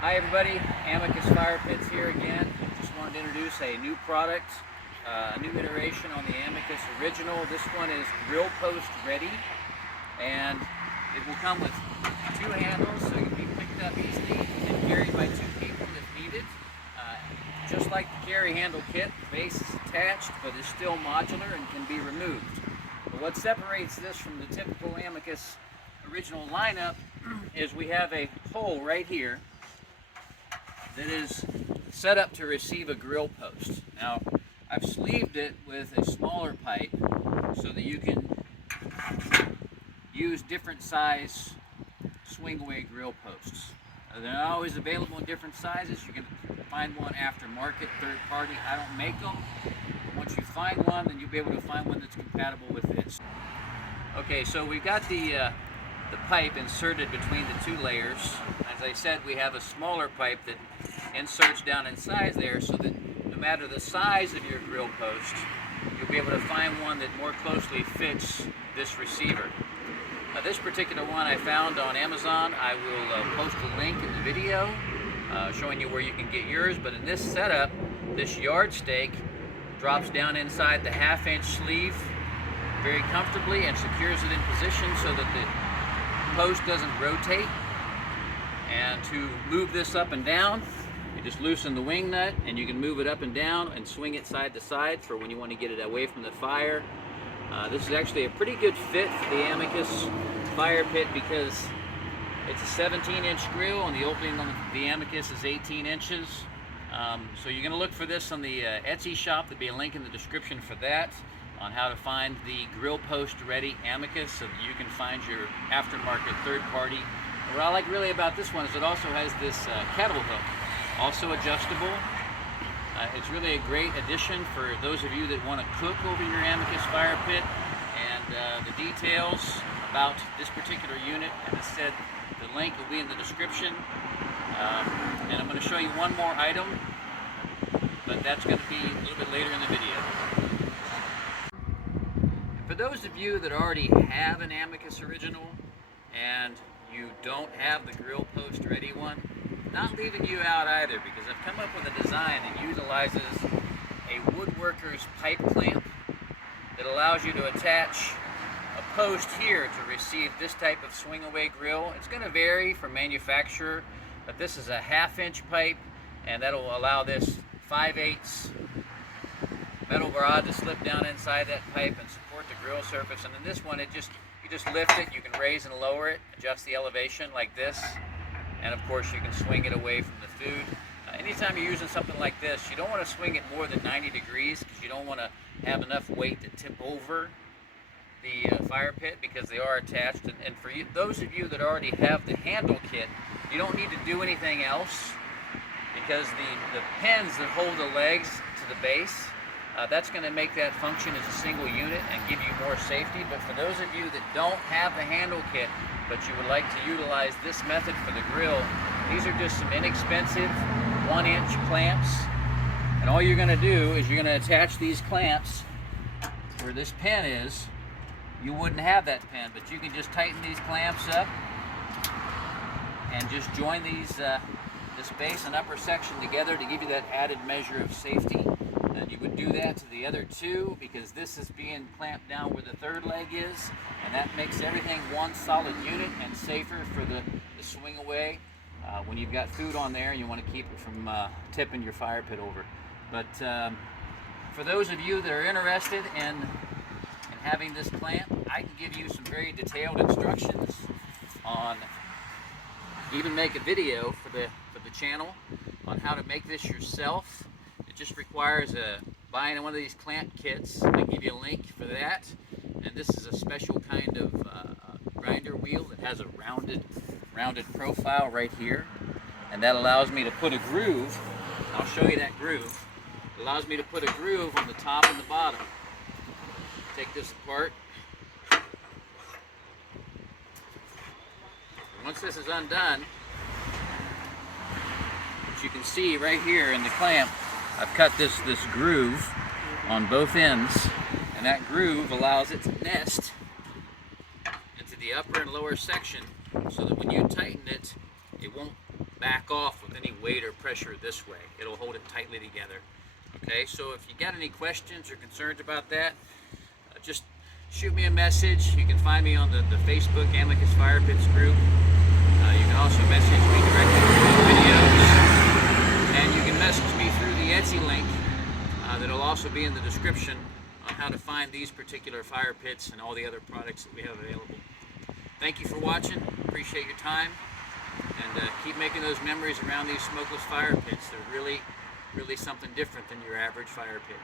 Hi everybody, Amicus Fire Pits here again. Just wanted to introduce a new product, a new iteration on the Amicus Original. This one is grill post ready, and it will come with two handles so it can be picked up easily and carried by two people if needed. Just like the carry handle kit, the base is attached but is still modular and can be removed. But what separates this from the typical Amicus Original lineup is we have a hole right here that is set up to receive a grill post. Now, I've sleeved it with a smaller pipe so that you can use different size swing away grill posts. They're not always available in different sizes. You can find one aftermarket, third party. I don't make them. Once you find one, then you'll be able to find one that's compatible with this. Okay, so we've got the pipe inserted between the two layers. As I said, we have a smaller pipe that inserts down inside there so that no matter the size of your grill post, you'll be able to find one that more closely fits this receiver. This particular one I found on Amazon. I will post a link in the video showing you where you can get yours, but in this setup, this yardstake drops down inside the half-inch sleeve very comfortably and secures it in position so that the post doesn't rotate. And to move this up and down, you just loosen the wing nut and you can move it up and down and swing it side to side for when you want to get it away from the fire. This is actually a pretty good fit for the Amicus Fire Pit because it's a 17-inch grill and the opening on the Amicus is 18 inches. So you're going to look for this on the Etsy shop. There'll be a link in the description for that, on how to find the grill post ready Amicus so that you can find your aftermarket third party. What I like really about this one is it also has this kettle hook, also adjustable. It's really a great addition for those of you that want to cook over your Amicus Fire Pit. And the details about this particular unit, as I said, the link will be in the description. And I'm going to show you one more item, but that's going to be a little bit later in the video. For those of you that already have an Amicus Original and you don't have the grill post ready one, not leaving you out either, because I've come up with a design that utilizes a woodworker's pipe clamp that allows you to attach a post here to receive this type of swing away grill. It's going to vary from manufacturer, but this is a half-inch pipe, and that'll allow this 5/8 metal rod to slip down inside that pipe and support the grill surface. And in this one, you just lift it. You can raise and lower it, adjust the elevation like this, and of course you can swing it away from the food. Anytime you're using something like this, you don't want to swing it more than 90 degrees because you don't want to have enough weight to tip over the fire pit because they are attached. And for you, those of you that already have the handle kit, you don't need to do anything else because the pins that hold the legs to the base, that's going to make that function as a single unit and give you more safety. But for those of you that don't have the handle kit, but you would like to utilize this method for the grill, these are just some inexpensive 1-inch clamps. And all you're going to do is you're going to attach these clamps where this pin is. You wouldn't have that pin, but you can just tighten these clamps up and just join these this base and upper section together to give you that added measure of safety. And you would do that to the other two because this is being clamped down where the third leg is, and that makes everything one solid unit and safer for the swing away when you've got food on there and you want to keep it from tipping your fire pit over. But for those of you that are interested in having this clamp, I can give you some very detailed instructions on, even make a video for the channel on how to make this yourself. It just requires buying one of these clamp kits. I give you a link for that. And this is a special kind of grinder wheel that has a rounded profile right here, and that allows me to put a groove. I'll show you that groove. It allows me to put a groove on the top and the bottom. Take this apart. Once this is undone, as you can see right here in the clamp, I've cut this groove on both ends, and that groove allows it to nest into the upper and lower section so that when you tighten it, it won't back off with any weight or pressure this way. It'll hold it tightly together. Okay, so if you got any questions or concerns about that, just shoot me a message. You can find me on the Facebook Amicus Fire Pits group. You can also message me directly through the videos, and you can message me through the Etsy link that'll also be in the description on how to find these particular fire pits and all the other products that we have available. Thank you for watching. Appreciate your time, and keep making those memories around these smokeless fire pits. They're really something different than your average fire pit.